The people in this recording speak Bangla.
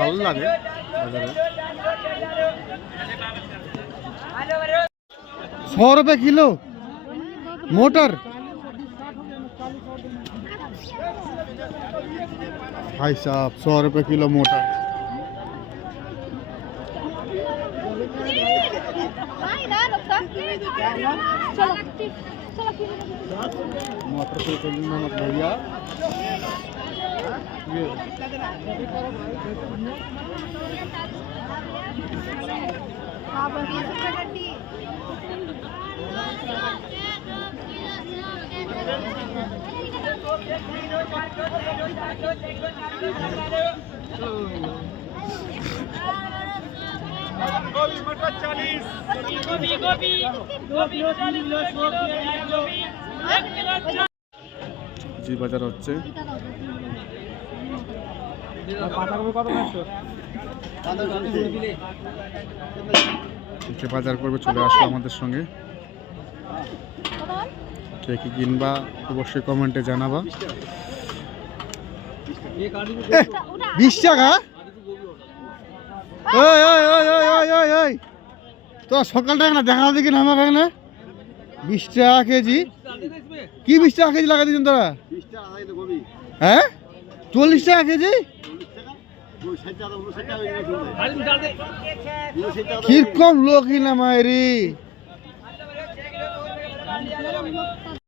ভালো লাগে 100 रुपए किलो मोटर। भाई साहब 100 रुपए किलो मोटर। मोटर पे चलना मत भैया। गोभी मटर 40 गोभी जी बाजार হচ্ছে বাজার করবে চলে আসো আমাদের সঙ্গে। কে কি কিনবা অবশ্যই কমেন্টে জানাবা। 20 টাকা? তো সকালটা না দেখা দেখি নামা না 20 টাকা কেজি। কি 20 টাকা কেজি লাগা দিচ্ছেন তোরা? হ্যাঁ 40 টাকা কেজি? কিরকম লোকই না মায়েরি।